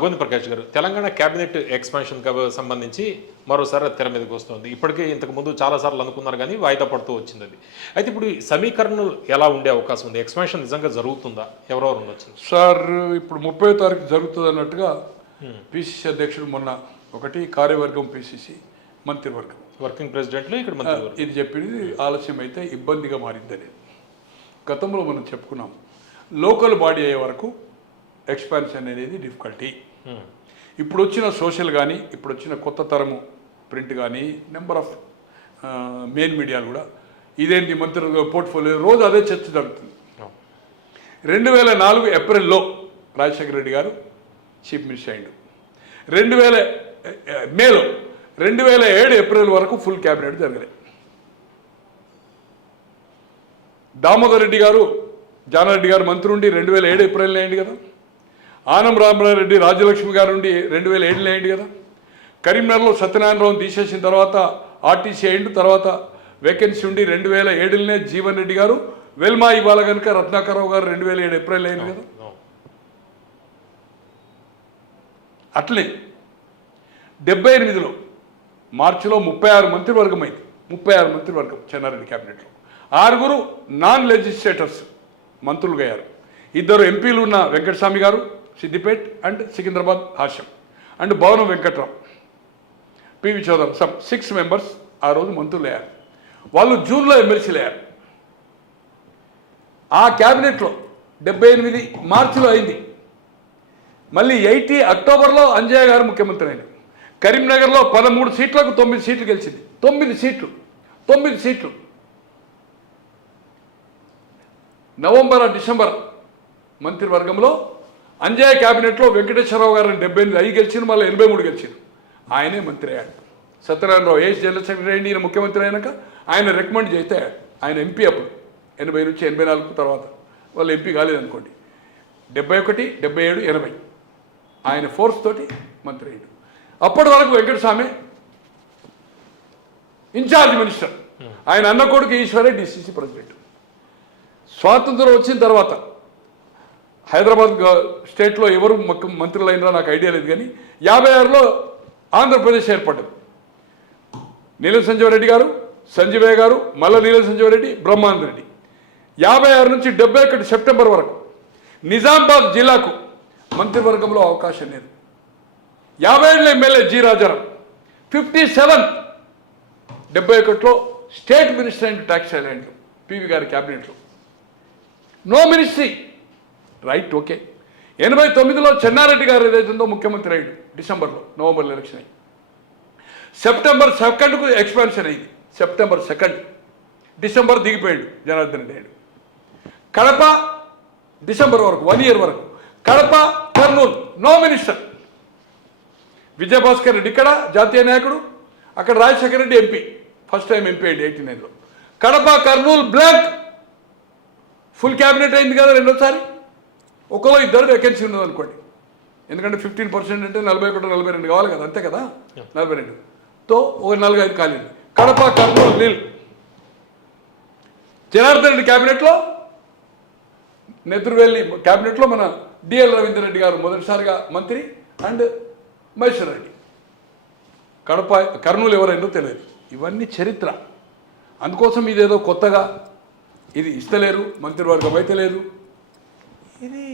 గోవింద ప్రకాష్ గారు, Telangana cabinet expansion సంబంధించి మరోసారి తెర మీదకి వస్తుంది. ఇప్పటికే ఇంతకుముందు చాలాసార్లు అనుకున్నారు కానీ వాయిదా పడుతూ వచ్చింది అది. అయితే ఇప్పుడు ఈ సమీకరణలు ఎలా ఉండే అవకాశం ఉంది? ఎక్స్పాన్షన్ నిజంగా జరుగుతుందా? ఎవరెవరు ఉండొచ్చు సార్? ఇప్పుడు 30వ తారీఖు జరుగుతుంది అన్నట్టుగా పిసిసి అధ్యక్షుడు మొన్న ఒకటి కార్యవర్గం పిసిసి మంత్రివర్గం వర్కింగ్ ప్రెసిడెంట్లు ఇక్కడ మంత్రివర్గం ఇది చెప్పింది ఆలస్యం అయితే ఇబ్బందిగా మారిందని. గతంలో మనం చెప్పుకున్నాం, లోకల్ బాడీ అయ్యే వరకు ఎక్స్పాన్షన్ అనేది డిఫికల్టీ. ఇప్పుడు వచ్చిన సోషల్ కానీ ఇప్పుడు వచ్చిన కొత్త తరము ప్రింట్ కానీ నెంబర్ ఆఫ్ మెయిన్ మీడియాలు కూడా ఇదేంటి మంత్రి పోర్ట్ఫోలియో రోజు అదే చర్చ జరుగుతుంది. 2004 ఏప్రిల్లో రాజశేఖర రెడ్డి గారు చీఫ్ మినిస్టర్ అయ్యిండు. 2000 మేలో 2007 ఏప్రిల్ వరకు ఫుల్ క్యాబినెట్ జరగలేదు. దామోదర్ రెడ్డి గారు జానారెడ్డి గారు మంత్రి ఉండి 2007 ఏప్రిల్లో అయ్యింది కదా. ఆనం రామరారెడ్డి రాజ్యలక్ష్మి గారు ఉండి 2007లో అయ్యింది కదా. కరీంనగర్లో సత్యనారాయణరావుని తీసేసిన తర్వాత ఆర్టీసీ అయ్యిండు. తర్వాత వేకెన్సీ ఉండి 2007లోనే జీవన్ రెడ్డి గారు, వెల్మా ఇవాళ కనుక రత్నాకరరావు గారు 2007 ఏప్రిల్ అయింది కదా. అట్లే 78లో మార్చిలో 36 మంత్రివర్గం అయింది. 36 మంత్రివర్గం చెన్నారెడ్డి క్యాబినెట్లో. 6 నాన్ లెజిస్లేటర్స్ మంత్రులుగా అయ్యారు. 2 ఎంపీలు ఉన్న వెంకటస్వామి గారు సిద్దిపేట్ అండ్ సికింద్రాబాద్ హాషం అండ్ భవనం వెంకట్రావు, పివి చౌదరి, 6 మెంబర్స్ ఆ రోజు మంత్రులు అయ్యారు. వాళ్ళు జూన్లో ఎమ్మెల్సీలు అయ్యారు. ఆ క్యాబినెట్లో 78 మార్చిలో అయింది. మళ్ళీ 80 అక్టోబర్లో అంజయ్య గారు ముఖ్యమంత్రి అయినారు. కరీంనగర్లో 13 సీట్లకు 9 సీట్లు గెలిచింది. 9 సీట్లు. నవంబర్ డిసెంబర్ మంత్రివర్గంలో అంజయ్య క్యాబినెట్లో వెంకటేశ్వరరావు గారిని 78 అవి గెలిచింది. మళ్ళీ 83 గెలిచింది. ఆయనే మంత్రి అయ్యాడు. సత్యనారాయణరావు ఏఎస్ జనరల్ సెక్రటరీ అయ్యింది. ఈయన ముఖ్యమంత్రి అయినాక ఆయన రికమెండ్ చేస్తే ఆయన ఎంపీ అప్పుడు 80 నుంచి 84 తర్వాత వాళ్ళు ఎంపీ కాలేదనుకోండి. 71, 77, 80 ఆయన ఫోర్స్ తోటి మంత్రి అయ్యాడు. అప్పటి వరకు వెంకటస్వామి ఇన్ఛార్జ్ మినిస్టర్. ఆయన అన్న కొడుకు ఈశ్వరే డిసిసి ప్రెసిడెంట్. స్వాతంత్రం వచ్చిన తర్వాత హైదరాబాద్ స్టేట్లో ఎవరు మంత్రులు అయినారో నాకు ఐడియా లేదు, కానీ 56లో ఆంధ్రప్రదేశ్ ఏర్పడ్డది. నీలం సంజీవరెడ్డి గారు, సంజీవయ్య గారు, మల్ల నీలం సంజీవరెడ్డి, బ్రహ్మానంద రెడ్డి. 56 నుంచి 71 సెప్టెంబర్ వరకు నిజామాబాద్ జిల్లాకు మంత్రివర్గంలో అవకాశం లేదు. 57లో ఎమ్మెల్యే జి రాజారాం. 57 71లో state minister and tax island PV గారి క్యాబినెట్లో. No ministry, right, okay. 89లో చెన్నారెడ్డి గారు ఏదైతుందో ముఖ్యమంత్రి అయ్యాడు. నవంబర్లో ఎలక్షన్ అయ్యి సెప్టెంబర్ 2కు ఎక్స్పాన్షన్ అయింది. సెప్టెంబర్ 2, డిసెంబర్ దిగిపోయాడు జనార్దన్ రెడ్డి అయ్యాడు. కడప డిసెంబర్ వరకు 1 ఇయర్ వరకు కడప, కర్నూలు నో మినిస్టర్. విజయభాస్కర్ రెడ్డి ఇక్కడ జాతీయ నాయకుడు, అక్కడ Rajasekhara Reddy MP, first time MP అయ్యింది 89లో. Kadapa, Kurnool blank. Full cabinet అయింది కదా రెండోసారి. ఒకలో 2 వేకెన్సీ ఉన్నది అనుకోండి. ఎందుకంటే 15% అంటే 41, 42 కావాలి కదా, అంతే కదా. 42తో ఒక 4-5 ఖాళీలు. కడప, కర్నూలు నీల్. జనార్దన్ రెడ్డి క్యాబినెట్లో, నెదురువెల్లి క్యాబినెట్లో మన డిఎల్ రవీంద్ర రెడ్డి గారు మొదటిసారిగా మంత్రి అండ్ మహేశ్వర్ రెడ్డి. కడప, కర్నూలు ఎవరైందో తెలియదు. ఇవన్నీ చరిత్ర. అందుకోసం ఇదేదో కొత్తగా ఇది ఇస్తలేరు, మంత్రివర్గం అయితే లేదు. ఇది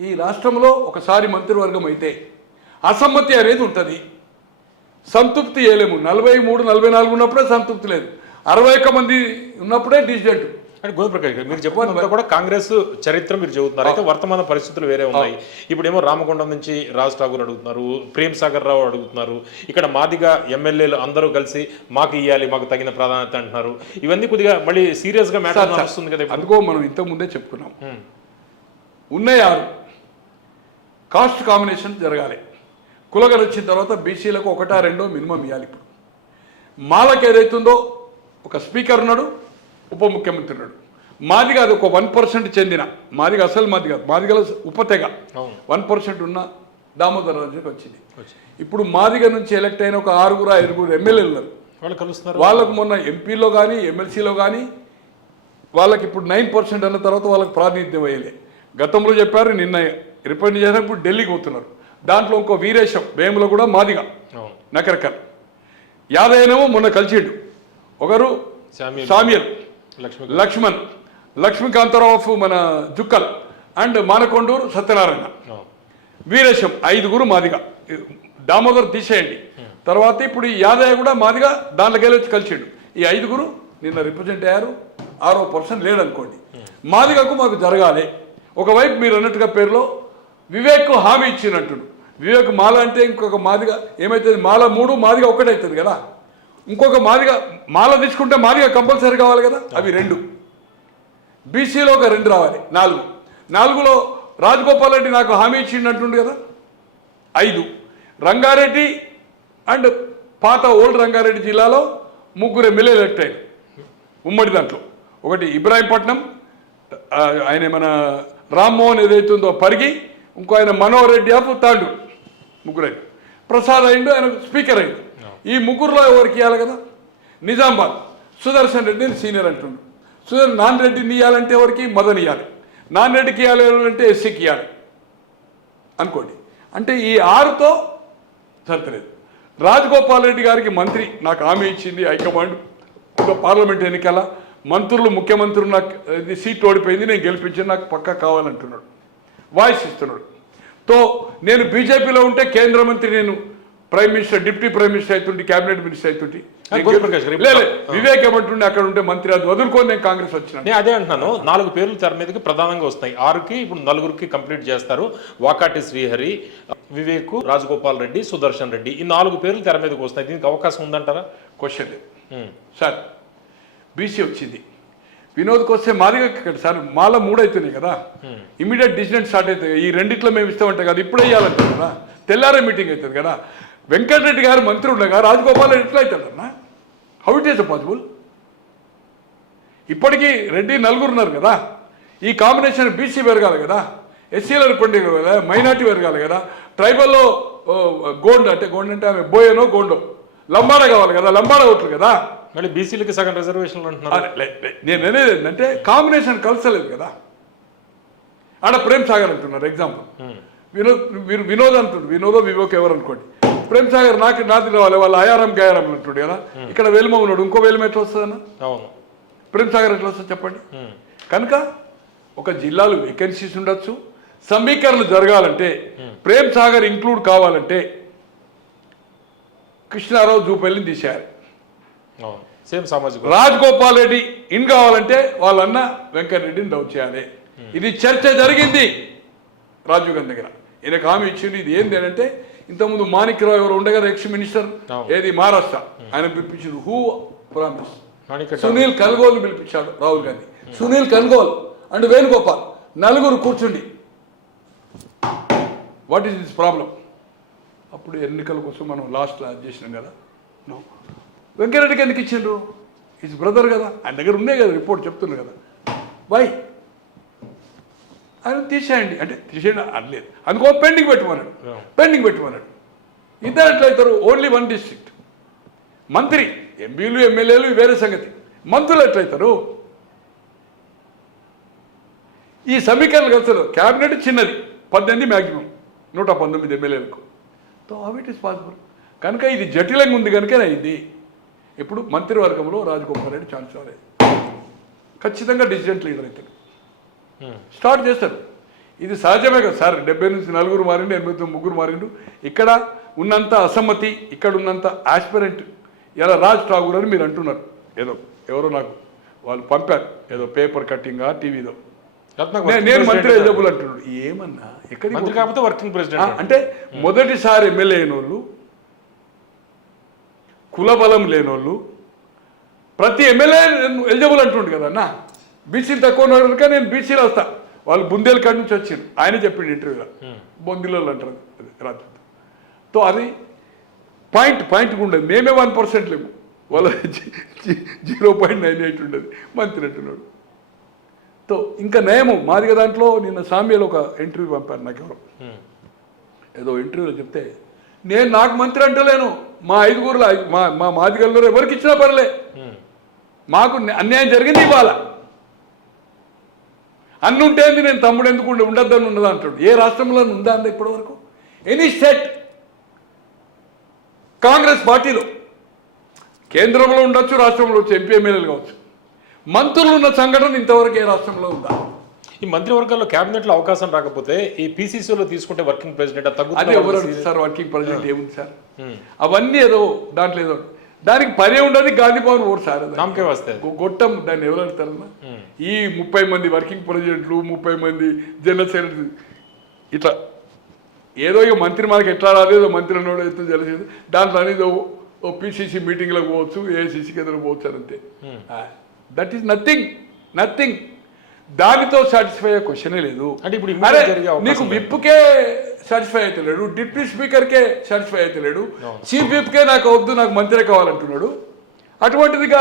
ఈ రాష్ట్రంలో ఒకసారి మంత్రివర్గం అయితే అసమ్మతి అనేది ఉంటుంది. సంతృప్తి చేయలేము. 43, 44 ఉన్నప్పుడే సంతృప్తి లేదు. 61 మంది ఉన్నప్పుడే డిసిడెంట్. అంటే గోవిందప్రకాష్ గారు, మీరు చెప్పినంత కూడా కాంగ్రెస్ చరిత్ర మీరు చెబుతున్నారు. అయితే వర్తమాన పరిస్థితులు వేరే ఉన్నాయి. ఇప్పుడేమో రామగుండం నుంచి రాజ్ ఠాగూర్ అడుగుతున్నారు, ప్రేమ్ సాగర్ రావు అడుగుతున్నారు. ఇక్కడ మాదిగా ఎమ్మెల్యేలు అందరూ కలిసి మాకు ఇవ్వాలి, మాకు తగిన ప్రాధాన్యత అంటున్నారు. ఇవన్నీ కొద్దిగా మళ్ళీ సీరియస్గా మ్యాటర్ వస్తుంది కదా. అందుకో మనం ఇంతకుముందే చెప్పుకున్నాం. ఉన్నాయి 6 కాస్ట్ కాంబినేషన్ జరగాలి. కులగలు వచ్చిన తర్వాత బీసీలకు 1-2 మినిమం ఇవ్వాలి. ఇప్పుడు మాలకు ఏదైతుందో ఒక స్పీకర్ ఉన్నాడు, ఉప ముఖ్యమంత్రి ఉన్నాడు. మాదిగా అది ఒక 1% చెందిన మాదిగా, అసలు మాది కాదు, మాదిగల ఉపతెగ 1% ఉన్న దామోదర రాజుకి వచ్చింది. ఇప్పుడు మాదిగ నుంచి ఎలక్ట్ అయిన ఒక 6-5 ఎమ్మెల్యేలు ఉన్నారు. వాళ్ళు కలుస్తున్నారు. వాళ్ళకు మొన్న ఎంపీలో కానీ ఎమ్మెల్సీలో కానీ వాళ్ళకి ఇప్పుడు 9% అన్న తర్వాత వాళ్ళకి ప్రాతినిధ్యం వేయలే. గతంలో చెప్పారు, నిన్న రిప్రజెంట్ చేసినప్పుడు ఢిల్లీకి పోతున్నారు. దాంట్లో ఇంకో వీరేశం వేములో కూడా మాదిగా నకరకల్. యాదయ్యనేమో మొన్న కలిసిండు. ఒకరు సామ్యల్, లక్ష్మీకాంతరావు ఆఫ్ మన జుక్కల్ అండ్ మానకొండూరు సత్యనారాయణ, వీరేశం 5గురు మాదిగా. దామోదర్ తీసేయండి. తర్వాత ఇప్పుడు ఈ యాదయ్య కూడా మాదిగా దాంట్లోకి వెళ్ళి వచ్చి కలిసిండు. ఈ 5గురు నిన్న రిప్రజెంట్ అయ్యారు. 6వ పర్సన్ లేడనుకోండి. మాదిగకు మాకు జరగాలి. ఒకవైపు మీరు అన్నట్టుగా పేరులో వివేక్ హామీ ఇచ్చినట్టు. వివేక్ మాల అంటే ఇంకొక మాదిగా ఏమవుతుంది, మాల 3 మాదిగా ఒకటవుతుంది కదా. ఇంకొక మాదిగా మాల తీసుకుంటే మాదిగా కంపల్సరీ కావాలి కదా. అవి 2. బీసీలో ఒక 2 రావాలి. 4లో రాజగోపాల్ రెడ్డి నాకు హామీ ఇచ్చిందంటుండు కదా. 5 రంగారెడ్డి అండ్ పాత ఓల్డ్ రంగారెడ్డి జిల్లాలో 3 ఎమ్మెల్యేలు ఎలక్ట్ అయ్యారు ఉమ్మడి దాంట్లో. ఒకటి ఇబ్రాహీంపట్నం, ఆయన మన రామ్మోహన్ ఏదైతుందో పరిగి, ఇంకో ఆయన మనోహర్ రెడ్డి ఆఫ్ తాండూరు. 3 ప్రసాద్ అయిండు, ఆయన స్పీకర్ అయిండు. ఈ 3లో ఎవరికి ఇవ్వాలి కదా. నిజామాబాద్ సుదర్శన్ రెడ్డిని సీనియర్ అంటుండు. నాన్ రెడ్డిని ఇవ్వాలంటే ఎవరికి మదన్ ఇవ్వాలి. నాన్ రెడ్డికి ఇవ్వాలి అంటే ఎస్సీకి ఇవ్వాలి అనుకోండి. అంటే ఈ 6తో సరితలేదు. రాజగోపాల్ రెడ్డి గారికి మంత్రి నాకు హామీ ఇచ్చింది హైకమాండ్. పార్లమెంట్ ఎన్నికల మంత్రులు, ముఖ్యమంత్రులు నాకు ఇది సీట్ ఓడిపోయింది, నేను గెలిపించాను, నాకు పక్కా కావాలంటున్నాడు, వాయిస్ ఇస్తున్నాడు. తో నేను బీజేపీలో ఉంటే కేంద్ర మంత్రి, నేను prime minister, deputy prime minister అవుతుంటే, క్యాబినెట్ మినిస్టర్ అవుతుంటే. వివేక్ ఏమంటుండే అక్కడ ఉంటే మంత్రి, అది వదులుకొని నేను కాంగ్రెస్ వచ్చిన. నేను అదే అంటున్నాను. 4 పేర్లు తెర మీదకి ప్రధానంగా వస్తాయి. 6కి ఇప్పుడు 4కి కంప్లీట్ చేస్తారు. వాకాటి శ్రీహరి, వివేక్, రాజగోపాల్ రెడ్డి, సుదర్శన్ రెడ్డి, ఈ 4 పేర్లు తెర మీదకి వస్తాయి. దీనికి అవకాశం ఉందంటారా? క్వశ్చన్ లేదు సార్. బీసీ వచ్చింది, వినోద్కి వస్తే మాదిగా సార్ మాల 3 అవుతున్నాయి కదా. ఇమీడియట్ డిసిజన్ స్టార్ట్ అవుతాయి. ఈ 2 మేము ఇస్తామంటే కదా, ఇప్పుడే ఇవ్వాలంటే కదా, తెల్లారే మీటింగ్ అవుతుంది కదా. వెంకటరెడ్డి గారు మంత్రి ఉండగా రాజగోపాల్ రెడ్డి ఎట్లా అవుతాడన్నా? How it is possible? ఇప్పటికీ రెడ్డి 4 ఉన్నారు కదా. ఈ కాంబినేషన్ బీసీ పెరగాలి కదా, ఎస్సీలో పండుగ కదా, మైనార్టీ పెరగాలి కదా, ట్రైబల్లో గోండ్ అంటే ఆమె బోయనో గోండో, లంబాడ కావాలి కదా, లంబాడ ఓట్లు కదా. మళ్ళీ బీసీలకి సగం రిజర్వేషన్లు అంటున్నారు. నేను అనేది ఏంటంటే కాంబినేషన్ కలసలేదు కదా. ఆడ ప్రేమ్ సాగర్ అంటున్నారు ఎగ్జాంపుల్. వినోద్ అంటుండు, వినోదో వివేక్ ఎవరు అనుకోండి. ప్రేమ్ సాగర్ నాది రావాలి, వాళ్ళు అయారం గయారం అంటుండే కదా. ఇక్కడ వెలుమ ఉన్నాడు, ఇంకో వెలుమ ఎట్లా వస్తుందన్న? ప్రేమ్ సాగర్ ఎట్లా వస్తుంది చెప్పండి. కనుక ఒక జిల్లాలో వేకెన్సీస్ ఉండొచ్చు. సమీకరణ జరగాలంటే, ప్రేమ్ సాగర్ ఇంక్లూడ్ కావాలంటే కృష్ణారావు జూపల్లిని తీసేయాలి. సేమ్ సామాజిక. రాజగోపాల్ రెడ్డి ఇన్ కావాలంటే వాళ్ళన్న వెంకటరెడ్డిని డౌన్ చేయాలి. ఇది చర్చ జరిగింది రాజీవ్ గాంధీ దగ్గర. ఈయనకు హామీ ఇచ్చింది. ఇది ఏంటి అంటే, ఇంతకుముందు మాణిక్యరావు ఎవరు ఉండే కదా ఎక్స్ మినిస్టర్, ఏది మహారాష్ట్ర, ఆయన పిలిపించారు. Who promise? సునీల్ కన్గోల్ పిలిపించాడు రాహుల్ గాంధీ. సునీల్ కన్గోల్ అండ్ వేణుగోపాల్ 4 కూర్చుండి, వాట్ ఈస్ దిస్ ప్రాబ్లం? అప్పుడు ఎన్నికల కోసం మనం లాస్ట్లో చేసినాం కదా. నో, వెంకరెడ్డికి ఎందుకు ఇచ్చిండ్రు? ఈజ్ బ్రదర్ కదా, ఆయన దగ్గర ఉన్నాయి కదా రిపోర్ట్ చెప్తున్నారు కదా. వై ఆయన తీసేయండి అంటే తీసేయండి అనలేదు, అందుకో పెండింగ్ పెట్టమన్నాడు. ఇద్దరు ఎట్లయితారు? Only 1 district. మంత్రి, ఎంపీలు ఎమ్మెల్యేలు వేరే సంగతి, మంత్రులు ఎట్లయితారు? ఈ సమీకరణలు కలిసి క్యాబినెట్ చిన్నది, 18 మ్యాక్సిమం, 119 ఎమ్మెల్యేలకు. So how it is possible? కనుక ఇది జటిలంగా ఉంది కనుక అయింది. ఇప్పుడు మంత్రివర్గంలో రాజగోపాల్ రెడ్డి ఛాన్స్ రాలేదు, ఖచ్చితంగా డిసిజెంట్ లీడర్ అవుతాడు, స్టార్ట్ చేస్తారు. ఇది సహజమే కదా సార్. 70 నుంచి 4 మారిండు, 83 మారిండు. ఇక్కడ ఉన్నంత అసమ్మతి, ఇక్కడ ఉన్నంత ఆస్పిరెంట్ ఇలా రాజ్ ఠాగూర్ అని మీరు అంటున్నారు. ఏదో ఎవరో నాకు వాళ్ళు పంపారు, ఏదో పేపర్ కట్టింగా టీవీలో. నేను మంత్రి ఎలిజిబుల్ అంటున్నాడు. ఏమన్నా ఎక్కడికి కాకపోతే వర్కింగ్ ప్రెసిడెంట్ అంటే మొదటిసారి ఎమ్మెల్యే అయినోళ్ళు, కులబలం లేనోళ్ళు, ప్రతి ఎమ్మెల్యే ఎలిజిబుల్ అంటుండు కదా అన్న. బీసీలు తక్కువ ఉన్నారు కనుక నేను బీసీలో వస్తా. వాళ్ళు బుందేల కాడి నుంచి వచ్చిండు, ఆయన చెప్పిండు ఇంటర్వ్యూలో. బొందిలో అంటారు రాత్రి. తో అది పాయింట్ ఉండదు. మేమే 1% లేము, వాళ్ళ 0.98 ఉండదు. మంత్రి అంటున్నాడు. తో ఇంకా నయము మాదిగ దాంట్లో నిన్న సామ్యాలు ఒక ఇంటర్వ్యూ పంపారు నాకు ఎవరు, ఏదో ఇంటర్వ్యూలో చెప్తే, నాకు మంత్రి అంటలేను, మా 5గురులో మా మాదిగల్లో ఎవరికి ఇచ్చినా పర్లే, మాకు అన్యాయం జరిగింది ఇవాళ. అన్నుంటేంది నేను తమ్ముడు ఎందుకు ఉండొద్దని ఉన్నదా అంటాడు. ఏ రాష్ట్రంలో ఉందా అంది ఇప్పటి వరకు? ఎనీ స్టేట్ కాంగ్రెస్ పార్టీలో కేంద్రంలో ఉండొచ్చు, రాష్ట్రంలో వచ్చి ఎంపీ ఎమ్మెల్యేలు కావచ్చు, మంత్రులు ఉన్న సంఘటన ఇంతవరకు ఏ రాష్ట్రంలో ఉందా? ఈ మంత్రివర్గాల్లో క్యాబినెట్ లో అవకాశం రాకపోతే ఈ పీసీసీలో తీసుకుంటే వర్కింగ్ ప్రెసిడెంట్ అది ఎవరు సార్? వర్కింగ్ ప్రెసిడెంట్ ఏముంది సార్? అవన్నీ ఏదో దాంట్లో ఏదో దానికి పనే ఉండదు. గాంధీ భవన్ ఓరు సార్ నామకే వస్తాయి గొట్టం. దాన్ని ఎవరు అడుగుతారన్నా? ఈ 30 మంది వర్కింగ్ ప్రెసిడెంట్లు, 30 మంది జనరల్ సెక్రటరీ, ఇట్లా ఏదో ఇక మంత్రి మనకి ఎట్లా రాలేదో మంత్రి అన్నోడు ఎత్తు జరగలేదు. దాంట్లో అనేది ఓ పిసిసి మీటింగ్లకు పోవచ్చు, ఏఐసిసికి ఎదురు పోవచ్చు అని అంతే. That is nothing. దానితో సాటిస్ఫై అయ్యే క్వశ్చనే లేదు. అంటే ఇప్పుడు నీకు విప్కే సాటిస్ఫై అయితే లేడు, డిప్యూటీ స్పీకర్కే సాటిస్ఫై అయితే లేడు, చీఫ్ విప్కే నాకు వద్దు, నాకు మంత్రే కావాలంటున్నాడు. అటువంటిదిగా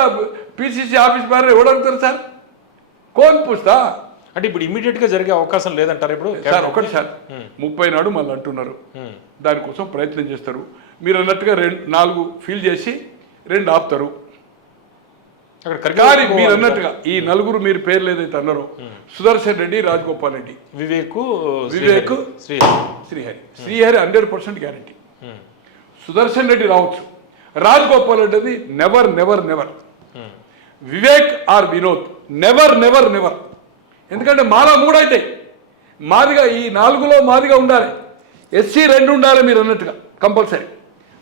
పిసిసి ఆఫీస్ బార్ ఎవడు అడుగుతారు సార్? కోన్ పూస్తా. అంటే ఇప్పుడు ఇమీడియట్ గా జరిగే అవకాశం లేదంటారు ఇప్పుడు సార్? ఒకటి సార్, 30 నాడు మళ్ళీ అంటున్నారు, దానికోసం ప్రయత్నం చేస్తారు. మీరు అన్నట్టుగా 4 ఫీల్ చేసి 2 ఆపుతారు. కానీ మీరు అన్నట్టుగా ఈ నలుగురు మీరు పేర్లు ఏదైతే అన్నారో, సుదర్శన్ రెడ్డి, రాజగోపాల్ రెడ్డి, వివేక్, శ్రీహరి 100% గ్యారంటీ. సుదర్శన్ రెడ్డి రావచ్చు, Rajagopal Reddy never. Vivek or Vinod never. ఎందుకంటే మాలా 3 అవుతాయి. మాదిగా ఈ 4లో మాదిగా ఉండాలి, ఎస్సీ 2 ఉండాలి మీరు అన్నట్టుగా కంపల్సరీ.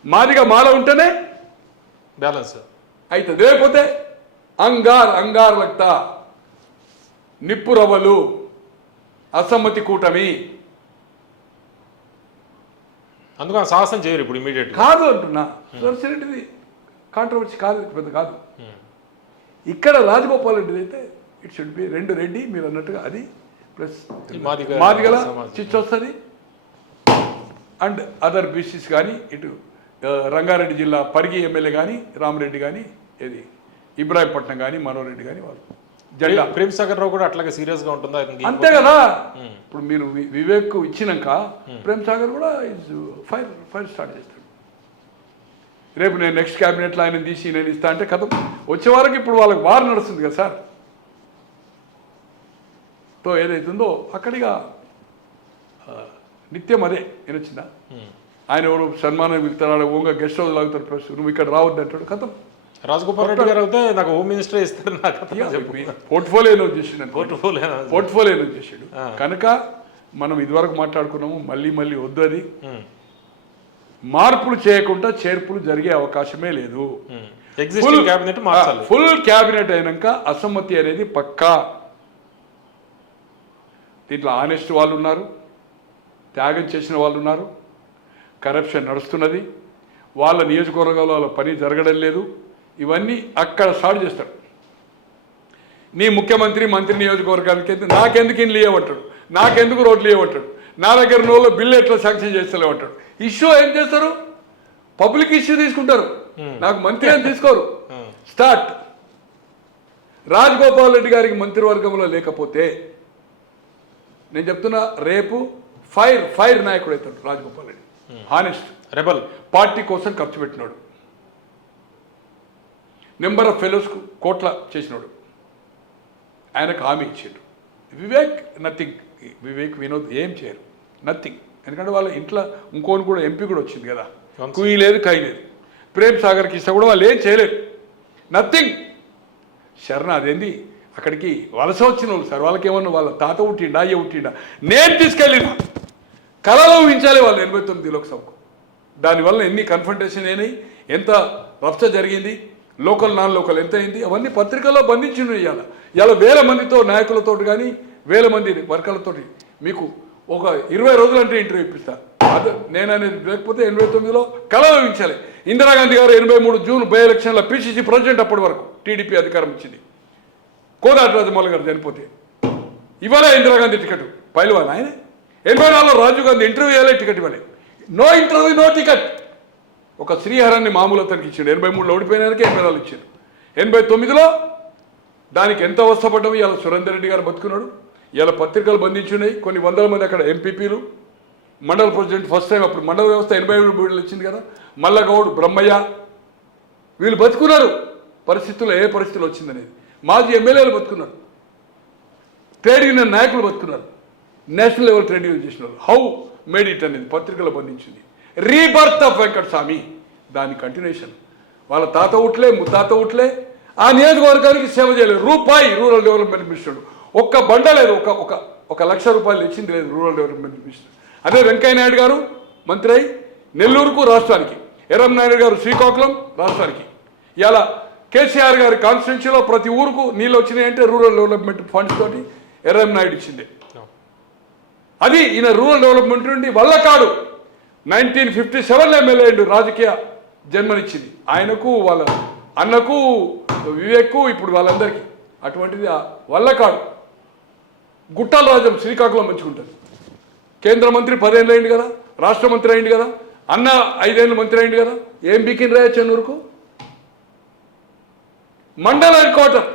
మాదిగా మాల ఉంటేనే బ్యాలెన్స్ అవుతుంది. లేకపోతే అంగార్ లక్తా, నిప్పు రవ్వలు, అసమ్మతి కూటమి. అందుకని సాహసం చేయరు ఇప్పుడు ఇమీడియట్ కాదు అంటున్నా. సుదర్శన్ రెడ్డిది కాంట్రవర్సీ కాదు, పెద్ద కాదు. ఇక్కడ రాజగోపాల్ రెడ్డిది అయితే ఇట్ షుడ్ బి 2 రెడ్డి మీరు అన్నట్టుగా, అది ప్లస్ మాదిగల చిచ్చు వస్తుంది. అండ్ అదర్ బీసీస్ కానీ, ఇటు రంగారెడ్డి జిల్లా పరిగి ఎమ్మెల్యే కానీ, రామరెడ్డి కానీ, ఏది ఇబ్రాహీంపట్నం కానీ, మనోరెడ్డి కానీ, వాళ్ళు జెండా. ప్రేమ్ సాగర్ రావు కూడా అట్లాగే సీరియస్ గా ఉంటుందా? అంతే కదా. ఇప్పుడు మీరు వివేక్ ఇచ్చినాక ప్రేమ్ సాగర్ కూడా ఫైర్ స్టార్ట్ చేస్తాడు. రేపు నేను నెక్స్ట్ క్యాబినెట్లో ఆయన తీసి నేను ఇస్తా అంటే కథ వచ్చే వరకు ఇప్పుడు వాళ్ళకి వార్ నడుస్తుంది కదా సార్. తో ఏదైతుందో అక్కడిగా నిత్యం అదే ఏనొచ్చిందా, ఆయన ఎవరు సన్మానం పిలుస్తాడు, ఓంగా గెస్ట్ హౌస్ లాగుతారు, ప్లస్ నువ్వు ఇక్కడ రావద్దు అంటాడు. కథం. రాజగోపాల్ రెడ్డి గారు అయితే నాకు హోమ్ మినిస్టర్ ఇస్తారు, నాకు పోర్ట్ఫోలియో చేసిండు, పోర్ట్ఫోలియో చేసాడు. కనుక మనం ఇదివరకు మాట్లాడుకున్నాము, మళ్ళీ వద్దు. అది మార్పులు చేయకుండా చేర్పులు జరిగే అవకాశమే లేదు. ఫుల్ క్యాబినెట్ అయినాక అసమ్మతి అనేది పక్కా. దీంట్లో ఆనెస్ట్ వాళ్ళు ఉన్నారు, త్యాగం చేసిన వాళ్ళు ఉన్నారు, కరప్షన్ నడుస్తున్నది, వాళ్ళ నియోజకవర్గాల్లో వాళ్ళ పని జరగడం లేదు. ఇవన్నీ అక్కడ స్టార్ట్ చేస్తాడు. నీ ముఖ్యమంత్రి మంత్రి నియోజకవర్గానికి నాకెందుకు ఇల్లు ఇవ్వమంటాడు, నాకెందుకు రోడ్లు ఇవ్వమంటాడు, నా దగ్గర నోళ్ళు బిల్లు ఎట్లా శాంక్షన్ చేస్తలేమంటాడు. ఇష్యూ ఏం చేస్తారు? పబ్లిక్ ఇష్యూ తీసుకుంటారు, నాకు మంత్రి అని తీసుకోరు. స్టార్ట్. రాజగోపాల్ రెడ్డి గారికి మంత్రివర్గంలో లేకపోతే నేను చెప్తున్నా, రేపు ఫైర్ నాయకుడు అవుతాడు Rajagopal Reddy. Honest rebel, party కోసం ఖర్చు పెట్టినాడు, నెంబర్ ఆఫ్ ఫెలోస్కు కోట్ల చేసినాడు, ఆయనకు హామీ ఇచ్చాడు. వివేక్ నథింగ్. వివేక్ వినోద్ ఏం చేయరు, నథింగ్. ఎందుకంటే వాళ్ళ ఇంట్లో ఇంకోని కూడా ఎంపీ కూడా వచ్చింది కదా, కుయ్యి లేదు కై లేదు. ప్రేమ్ సాగర్కి ఇస్తా కూడా వాళ్ళు ఏం చేయలేరు, నథింగ్. శరణ అదేంది అక్కడికి వలస వచ్చిన వాళ్ళు సార్, వాళ్ళకి ఏమన్నా వాళ్ళ తాత పుట్టిండా అయ్య పుట్టిండా, నేను తీసుకెళ్ళిన కళలో ఊహించాలి వాళ్ళు 89 లోక్సభకు. దానివల్ల ఎన్ని కన్ఫంటేషన్ అయినాయి, ఎంత రఫ్చ జరిగింది, లోకల్ నాన్ లోకల్ ఎంత అయింది, అవన్నీ పత్రికల్లో బంధించిన ఇవాళ వేల మందితో నాయకులతో కానీ వేల మంది వర్కర్లతోటి మీకు ఒక 20 రోజులంటే ఇంటర్వ్యూ ఇప్పిస్తా. అది నేననేది లేకపోతే 89లో కళలో ఊహించాలి. ఇందిరాగాంధీ గారు 83 జూన్ బై ఎలక్షన్లో పిసిసి ప్రెసిడెంట్ అప్పటి వరకు టీడీపీ అధికారం ఇచ్చింది. కోదాటి రాజమౌళి గారు చనిపోతే ఇవాళ ఇందిరాగాంధీ టికెట్ పైలవాన్ ఆయన. 84లో రాజీవ్ గాంధీ ఇంటర్వ్యూ వేయాలి, టికెట్ ఇవ్వాలి. No interview no ticket. ఒక శ్రీహరాన్ని మామూలు అతనికి ఇచ్చాడు, 83లో ఓడిపోయినానికి 84 ఇచ్చాడు. 89లో దానికి ఎంత అవస్థపడ్డాము. ఇవాళ సురేందర్ రెడ్డి గారు బతుకున్నాడు, ఇవాళ పత్రికలు బంధించున్నాయి, కొన్ని వందల మంది అక్కడ ఎంపీపీలు, మండల ప్రెసిడెంట్ ఫస్ట్ టైం అప్పుడు మండల వ్యవస్థ 87 వచ్చింది కదా, మల్లగౌడ్, బ్రహ్మయ్య, వీళ్ళు బతుకున్నారు. పరిస్థితుల్లో ఏ పరిస్థితులు వచ్చిందనేది మాజీ ఎమ్మెల్యేలు బతుకున్నారు. ట్రేడ్ యూనియన్ నాయకులు బతుకున్నారు, నేషనల్ లెవెల్ ట్రేడ్ యూనియన్ చేసిన వాళ్ళు. హౌ మేడ్ ఇట్ అనేది పత్రికలో బంధించింది. రీబర్త్ ఆఫ్ వెంకట స్వామి, దాని కంటిన్యూషన్. వాళ్ళ తాత ఉట్లే ముత్తాత ఉట్లే ఆ నియోజకవర్గానికి సేవ చేయలేదు. రూపాయి రూరల్ డెవలప్మెంట్ మినిస్టర్ ఒక్క బండ లేదు, ఒక ₹1,00,000 ఇచ్చింది లేదు రూరల్ డెవలప్మెంట్ మినిస్టర్. అదే వెంకయ్య నాయుడు గారు మంత్రి అయి నెల్లూరుకు రాష్ట్రానికి, ఎర్రం నాయుడు గారు శ్రీకాకుళం రాష్ట్రానికి. ఇలా కేసీఆర్ గారి కాన్స్టిట్యున్సీలో ప్రతి ఊరుకు నీళ్ళు వచ్చినాయంటే రూరల్ డెవలప్మెంట్ ఫండ్స్ తోటి ఎర్రం నాయుడు ఇచ్చింది. అది ఈయన రూరల్ డెవలప్మెంట్ నుండి వల్లకాడు 1957లో ఎమ్మెల్యే అయ్యిండు, రాజకీయ జన్మనిచ్చింది ఆయనకు, వాళ్ళ అన్నకు, వివేక్కు, ఇప్పుడు వాళ్ళందరికీ. అటువంటిది వల్లకాడు. గుట్టాల రాజ్యం శ్రీకాకుళం మంచుకుంటుంది. కేంద్ర మంత్రి 10 ఏళ్ళు అయింది కదా, రాష్ట్ర మంత్రి అయింది కదా, అన్న 5 ఏళ్ళు మంత్రి అయింది కదా. ఏం బికిన్ రాయ చెన్నూరుకు? మండల హెడ్ క్వార్టర్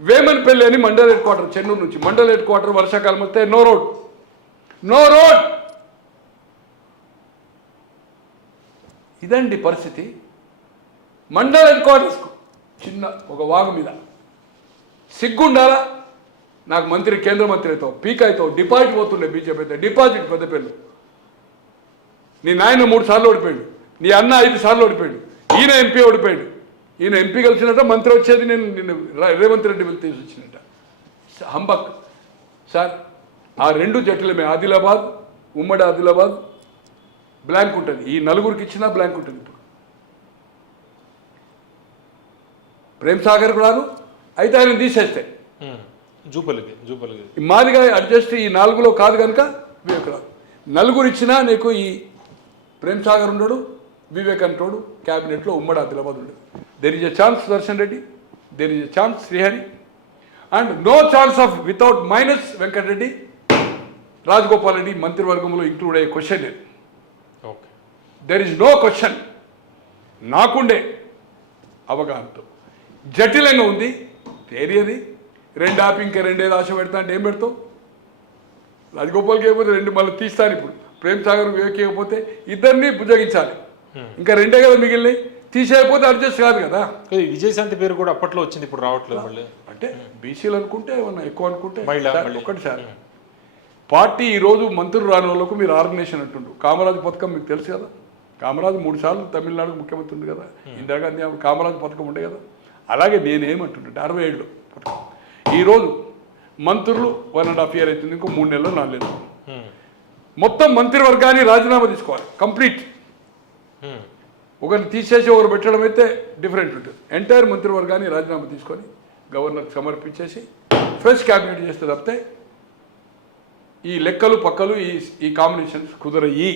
వేమన్పల్లి అని మండల హెడ్ క్వార్టర్, చెన్నూరు నుంచి మండల హెడ్ క్వార్టర్ వర్షాకాలం వస్తే నో రోడ్. ఇదండి పరిస్థితి. మండల హెడ్ క్వార్టర్స్కు చిన్న ఒక వాగు మీద సిగ్గుండాలా? నాకు మంత్రి, కేంద్ర మంత్రి అయితే పీక్ అయితే డిపాజిట్ పోతుండే బీజేపీ అయితే డిపాజిట్ పెద్ద పేర్లు. నీ నాయన 3 సార్లు ఓడిపోయాడు, నీ అన్న 5 సార్లు ఓడిపోయాడు, ఈయన ఎంపీ ఓడిపోయాడు. ఈయన ఎంపీ కలిసినట్ట మంత్రి వచ్చేది నేను రేవంత్ రెడ్డి వెళ్ళి తీసి వచ్చినట్ట. Humbug sir. ఆ 2 జట్లమే, ఆదిలాబాద్, ఉమ్మడి ఆదిలాబాద్ బ్లాంక్ ఉంటుంది. ఈ 4గురికి ఇచ్చినా బ్లాంక్ ఉంటుంది. ఇప్పుడు ప్రేమ్ సాగర్ రాను అయితే ఆయన తీసేస్తే జూపల్లికి మాదిగా అడ్జస్ట్ ఈ 4లో కాదు కనుక వివేక్ రాదు. 4 ఇచ్చినా నీకు ఈ ప్రేమ్ సాగర్ ఉండడు, వివేక్ అంటోడు క్యాబినెట్లో ఉమ్మడి ఆదిలాబాద్ ఉండడు. There is a chance Darshan Reddy, there is a chance Srihari, and no chance of without minus Venkata Reddy, Rajagopal Reddy మంత్రివర్గంలో ఇంక్లూడ్ అయ్యే క్వశ్చన్ లేదు. There is no question. నాకుండే అవగాహనతో జటిలంగా ఉంది, తేరియది. 2 ఆపి ఇంకా 2 ఏదో ఆశ పెడతా అంటే ఏం పెడతావు? రాజగోపాల్కి ఇవ్వకపోతే 2 మళ్ళీ తీస్తాను. ఇప్పుడు ప్రేమ్ సాగర్ వివేక్ ఇవ్వకపోతే ఇద్దరిని బుజ్జగించాలి. ఇంకా 2 కదా మిగిలినాయి, తీసేయకపోతే అడ్జస్ట్ కాదు కదా. విజయశాంతి పేరు కూడా అప్పట్లో వచ్చింది, ఇప్పుడు రావట్లేదు మళ్ళీ. అంటే బీసీలు అనుకుంటే ఏమన్నా ఎక్కువ అనుకుంటే మళ్ళీ ఒకటి సార్. పార్టీ ఈరోజు మంత్రులు రాని వాళ్ళకు మీరు ఆర్గనైజేషన్ అంటుండ్రు. కామరాజు పథకం మీకు తెలుసు కదా. కామరాజు 3 సార్లు తమిళనాడుకు ముఖ్యమంత్రి ఉంది కదా. ఇందిరాగాంధీ కామరాజు పథకం ఉండే కదా. అలాగే నేనేమంటుంటే 67లో పథకం. ఈరోజు మంత్రులు 1.5 year అవుతుంది, ఇంకో 3 నెలలు 4 నెలలు. మొత్తం మంత్రివర్గాన్ని రాజీనామా తీసుకోవాలి కంప్లీట్. ఒకరిని తీసేసి ఒకరు పెట్టడం అయితే డిఫరెంట్ ఉంటుంది. ఎంటైర్ మంత్రివర్గాన్ని రాజీనామా తీసుకొని గవర్నర్కి సమర్పించేసి ఫ్రెష్ క్యాబినెట్ చేస్తే తప్పితే ఈ లెక్కలు పక్కలు ఈ కాంబినేషన్స్ కుదరయి.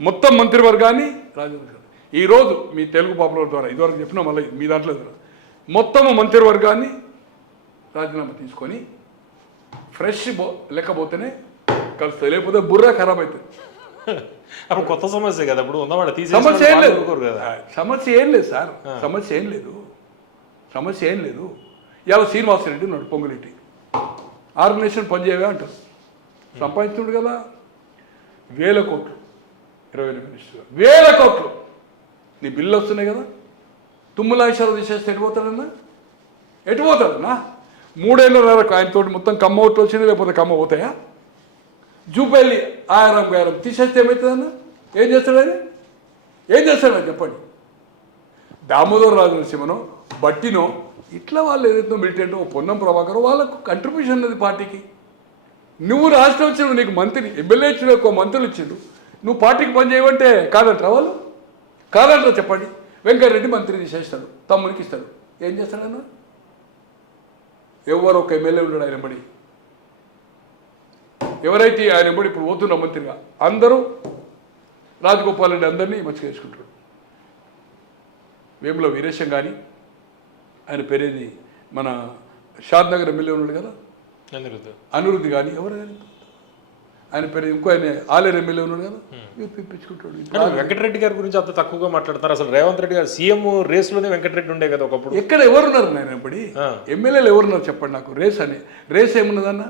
మొత్తం మంత్రివర్గాన్ని రాజీనామా. ఈరోజు మీ తెలుగు పాపులర్ ద్వారా ఇదివరకు చెప్పినా మళ్ళీ మీ దాంట్లో మొత్తం మంత్రివర్గాన్ని రాజీనామా తీసుకొని ఫ్రెష్ లెక్కపోతేనే కలుస్తుంది, లేకపోతే బుర్ర ఖరాబ్ అవుతుంది. అప్పుడు కొత్త సమస్య కదా, ఇప్పుడు ఉన్నవాడు సమస్య ఏం లేదు. సమస్య ఏం లేదు సార్, సమస్య ఏం లేదు, సమస్య ఏం లేదు. ఇవాళ శ్రీనివాసరెడ్డి ఉన్నాడు పొంగులెట్టి, ఆర్గనైజేషన్ పనిచేయవే అంటారు. సంపాదించుడు కదా 1000 కోట్లు, 20 మినిస్టర్ 1000 కోట్లు. నీ బిల్లు వస్తున్నాయి కదా. తుమ్ములాయిషాలు తీసేస్తే ఎటుపోతాడన్నా? 3 ఏళ్ళ ఆయనతో మొత్తం కమ్మ ఓట్లు వచ్చింది, లేకపోతే కమ్మ పోతాయా? జూపల్లి ఆయారం గారం తీసేస్తే ఏమవుతుందన్న? ఏం చేస్తాడు ఆయన? ఏం చేస్తాడని చెప్పండి. దామోదర్ రాజు నరసింహనో బట్టినో ఇట్లా వాళ్ళు ఏదైతే మిలిటెంటో పొన్నం ప్రభాకర్ వాళ్ళకు కంట్రిబ్యూషన్ ఉన్నది పార్టీకి. నువ్వు రాష్ట్రం వచ్చిన నీకు మంత్రి ఎమ్మెల్యే ఇచ్చిన ఒక మంత్రులు ఇచ్చిండు, నువ్వు పార్టీకి పని చేయమంటే కాదంటారా వాళ్ళు? కాదంటారా చెప్పండి. వెంకటరెడ్డి మంత్రి తీసేస్తాడు, తమ్మునికి ఇస్తాడు. ఏం చేస్తాడన్న? ఎవరు ఒక ఎమ్మెల్యే ఉన్నాడు ఆయన బడి, ఎవరైతే ఆయన బడి ఇప్పుడు పోతున్న మంత్రిగా అందరూ రాజగోపాల్ రెడ్డి అందరినీ మంచిగా వేసుకుంటాడు. వేముల వీరేశం కానీ ఆయన పేరేది మన షాద్ నగర్ ఎమ్మెల్యే ఉన్నాడు కదా అనిరుద్ధి కానీ ఎవరు కానీ ఆయన పేరు ఇంకో ఆయన ఆలేరు ఎమ్మెల్యే ఉన్నాడు కదా పిలిపించుకుంటాడు. వెంకటరెడ్డి గారి గురించి అంత తక్కువగా మాట్లాడతారు. అసలు రేవంత్ రెడ్డి గారు సీఎం రేస్లోనే వెంకటరెడ్డి ఉండే కదా ఒకప్పుడు. ఎక్కడ ఎవరున్నారు నేను ఇప్పుడు ఎమ్మెల్యేలు ఎవరున్నారు చెప్పండి నాకు. రేస్ ఏమున్నదన్న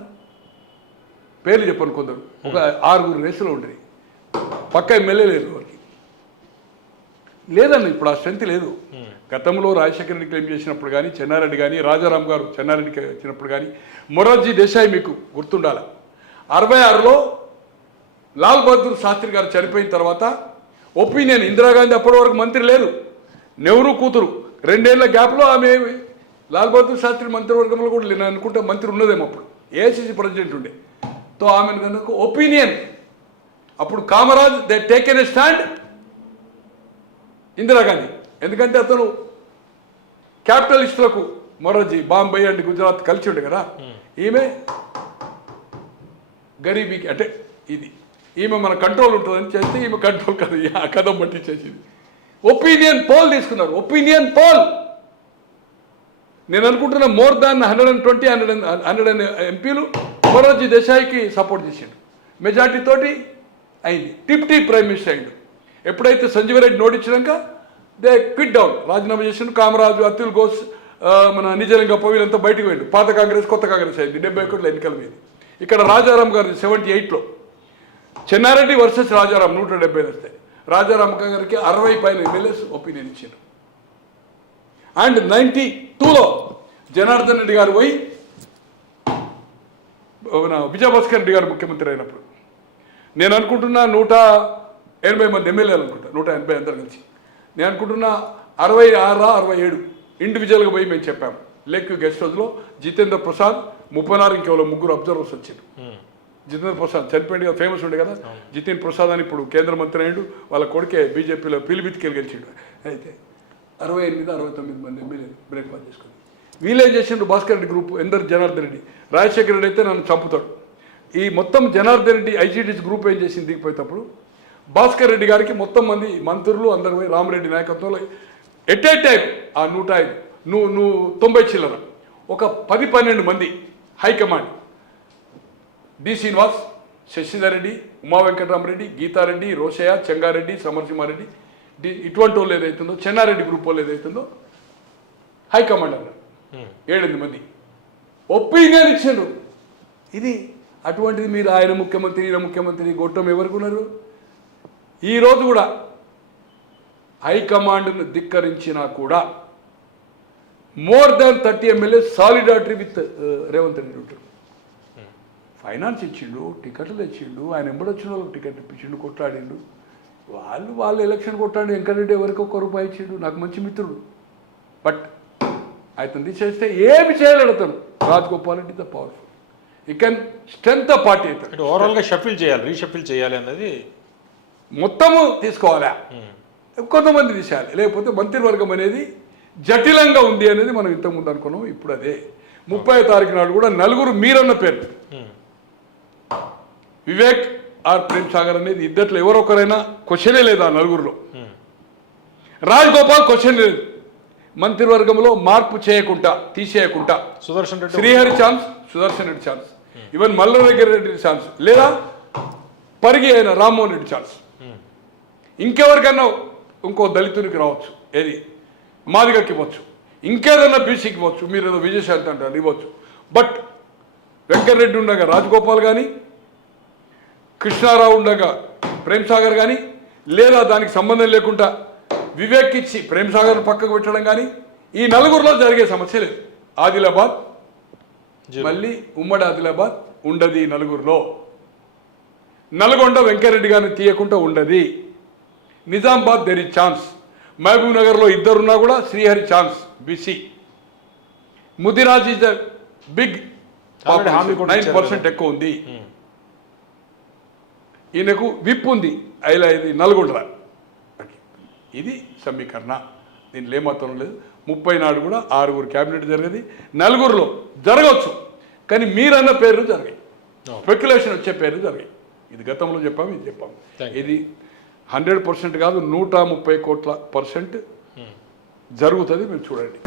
పేర్లు చెప్పండి. కొందరు ఒక 6 రేసులు ఉండేవి, పక్క ఎమ్మెల్యే లేరు వారికి. లేదన్న ఇప్పుడు ఆ స్ట్రెంత్ లేదు. గతంలో రాజశేఖర రెడ్డి క్లెయిమ్ చేసినప్పుడు కానీ, చెన్నారెడ్డి కానీ, రాజారాం గారు చెన్నారెడ్డికి వచ్చినప్పుడు కానీ, మొరార్జీ దేశాయ్ మీకు గుర్తుండాలి 66లో లాల్ బహదూర్ శాస్త్రి గారు చనిపోయిన తర్వాత ఒపీనియన్, ఇందిరాగాంధీ అప్పటి వరకు మంత్రి లేదు, నెహ్రూ కూతురు 2 ఏళ్ల గ్యాప్లో ఆమె లాల్ బహదూర్ శాస్త్రి మంత్రివర్గంలో కూడా నేను అనుకుంటే మంత్రి ఉన్నదేమో అప్పుడు ఏఐసిసి ప్రెసిడెంట్ ఉండే. తో ఆమెను కనుక ఒపీనియన్ అప్పుడు Kamaraj they taken a stand Indira Gandhi, ఎందుకంటే అతను క్యాపిటలిస్టులకు మొరార్జీ బాంబే అండ్ గుజరాత్ కలిసి ఉండే కదా, ఈమె గరీబీకి అంటే ఇది ఈమె మన కంట్రోల్ ఉంటుందని చేస్తే ఈమె కంట్రోల్ కాదు, ఆ కథం పట్టించేసింది. ఒపీనియన్ పోల్ తీసుకున్నారు, ఒపీనియన్ పోల్. నేను అనుకుంటున్నా మోర్ దాన్ 100 ఎంపీలు మొరార్జీ దేశాయ్కి సపోర్ట్ చేసిండు, మెజార్టీ తోటి అయింది, డిప్యూటీ ప్రైమ్ మినిస్టర్ అయిండు. ఎప్పుడైతే సంజీవరెడ్డి నోటించినాక దే క్విట్ డౌన్, రాజీనామా చేసిండు. కామరాజు, అతుల్ ఘోష్, మన నిజలింగప్ప వీళ్ళంతా బయటకు పోయిండు. పాత కాంగ్రెస్ కొత్త కాంగ్రెస్ అయింది 71లో ఎన్నికల మీద. ఇక్కడ రాజారాం గారు 78లో, చెన్నారెడ్డి వర్సెస్ రాజారాం 170 వస్తాయి. రాజారాం గారికి 60 పైన ఎమ్మెల్యేస్ ఒపీనియన్ ఇచ్చారు. అండ్ 92లో జనార్దన్ రెడ్డి గారు పోయి విజయభాస్కర్ రెడ్డి గారు ముఖ్యమంత్రి అయినప్పుడు నేను అనుకుంటున్నా 180 మంది ఎమ్మెల్యేలు అనుకుంటా, 180 అందరు కలిసి. నేను అనుకుంటున్నా 66 67 ఇండివిజువల్గా పోయి మేము చెప్పాము. లేక్ గెస్ట్ హౌస్లో జితేంద్ర ప్రసాద్ 34 ఇంకెవరో 3 అబ్జర్వర్స్ వచ్చారు. జితేంద్ర ప్రసాద్ చనిపోయింది, ఫేమస్ ఉండే కదా జితేంద్ర ప్రసాద్ అని, ఇప్పుడు కేంద్ర మంత్రి అయ్యాడు. వాళ్ళ కొడుకే బీజేపీలో పిలిబిత్తికెళ్ళి గెలిచిండు. అయితే 68 69 మంది ఎమ్మెల్యేలు బ్రేక్ఫాస్ట్ చేసుకుంది. వీళ్ళేం చేసిండు, భాస్కర్ రెడ్డి గ్రూప్, ఎందరు జనార్దన్ రెడ్డి, రాజశేఖర రెడ్డి అయితే నన్ను చంపుతాడు. ఈ మొత్తం జనార్దన్ రెడ్డి ఐజీడీసీ గ్రూప్ ఏం చేసింది దిగిపోయేటప్పుడు, భాస్కర్ రెడ్డి గారికి మొత్తం మంది మంత్రులు అందరు పోయి రామరెడ్డి నాయకత్వంలో ఎట్ ఏ టైం ఆ 190 చిల్లర ఒక 10-12 మంది హైకమాండ్, డి శ్రీనివాస్, శశిధర్ రెడ్డి, ఉమా వెంకటరామరెడ్డి, గీతారెడ్డి, రోషయ్య, చెంగారెడ్డి, సమరసింహారెడ్డి, ఇటువంటి వాళ్ళు ఏదైతుందో, చెన్నారెడ్డి గ్రూప్ వాళ్ళు ఏదైతుందో హైకమాండ్ అన్నారు 7-8 మంది ఒపీనియన్ ఇచ్చిండ్రు. ఇది అటువంటిది మీరు ఆయన ముఖ్యమంత్రి, ఈయన ముఖ్యమంత్రి, గొట్టం ఎవరికి ఉన్నారు? ఈరోజు కూడా హైకమాండ్ను ధిక్కరించినా కూడా more than 30 MLA solidarity with Revanth Reddy ఉంటారు. ఫైనాన్స్ ఇచ్చిండు, టికెట్లు తెచ్చిండు, ఆయన ఎంబడొచ్చిన వాళ్ళకి టికెట్ ఇప్పించిండు, కొట్లాడిండు. వాళ్ళు ఎలక్షన్ కొట్టాడు. వెంకటరెడ్డి ఎవరికి ₹1 ఇచ్చిండు, నాకు మంచి మిత్రుడు. బట్ అతను తీసేస్తే ఏమి చేయలేడు అతను. రాజగోపాల్ రెడ్డి ద పవర్ఫుల్, ఈ కెన్ స్ట్రెంత్ ద పార్టీ. అయితే ఓవరాల్గా షఫిల్ చేయాలి, రీషఫిల్ చేయాలి అన్నది మొత్తము తీసుకోవాలా, కొంతమంది తీసేయాలి. లేకపోతే మంత్రివర్గం అనేది జటిలంగా ఉంది అనేది మనం ఇంతకుముందు అనుకున్నాం. ఇప్పుడు అదే 30వ తారీఖు నాడు కూడా 4 మీరన్న పేరు, వివేక్ ఆర్ ప్రేమ్ సాగర్ అనేది ఇద్దట్లో ఎవరొకరైనా క్వశ్చనే లేదు. ఆ 4లో రాజగోపాల్ క్వశ్చన్ లేదు. మంత్రివర్గంలో మార్పు చేయకుండా తీసేయకుండా Sudarshan Reddy, Srihari chance, Sudarshan Reddy chance, even Malla Reddy Reddy chance, లేదా పరిగి అయిన రామ్మోహన్ రెడ్డి ఛాన్స్. ఇంకెవరికైనా ఇంకో దళితునికి రావచ్చు, ఏది మాదిగకి ఇవ్వచ్చు, ఇంకేదైనా బీసీకి ఇవ్వచ్చు, మీరు ఏదో విజయశాంతి అంటారు ఇవ్వచ్చు. బట్ వెంకటరెడ్డి ఉండగా రాజగోపాల్ కానీ, కృష్ణారావు ఉండగా ప్రేమ్ సాగర్ కానీ, లేదా దానికి సంబంధం లేకుండా వివేక్ ఇచ్చి ప్రేమ్ సాగర్ పక్కకు పెట్టడం కానీ ఈ 4లో జరిగే సమస్య లేదు. ఆదిలాబాద్ మళ్ళీ ఉమ్మడి ఆదిలాబాద్ ఉండదు. ఈ 4లో నల్గొండ వెంకటరెడ్డి గారిని తీయకుండా ఉండదు. Nizamabad there is chance. Mahabub నగర్లో ఇద్దరున్నా కూడా Srihari chance, BC. Mudiraj is the big 9% ఎక్కువ ఉంది. ఈయనకు విప్ ఉంది. ఇది నల్గొండ. ఇది సమీకరణ, దీంట్లో ఏమాత్రం లేదు. 30 నాడు కూడా 6 క్యాబినెట్ జరిగేది, 4లో జరగవచ్చు. కానీ మీరన్న పేర్లు జరిగాయి, స్పెక్యులేషన్ వచ్చే పేర్లు జరిగాయి. ఇది గతంలో చెప్పాము, ఇది చెప్పాము. ఇది 100% కాదు, 130% జరుగుతుంది. మీరు చూడండి.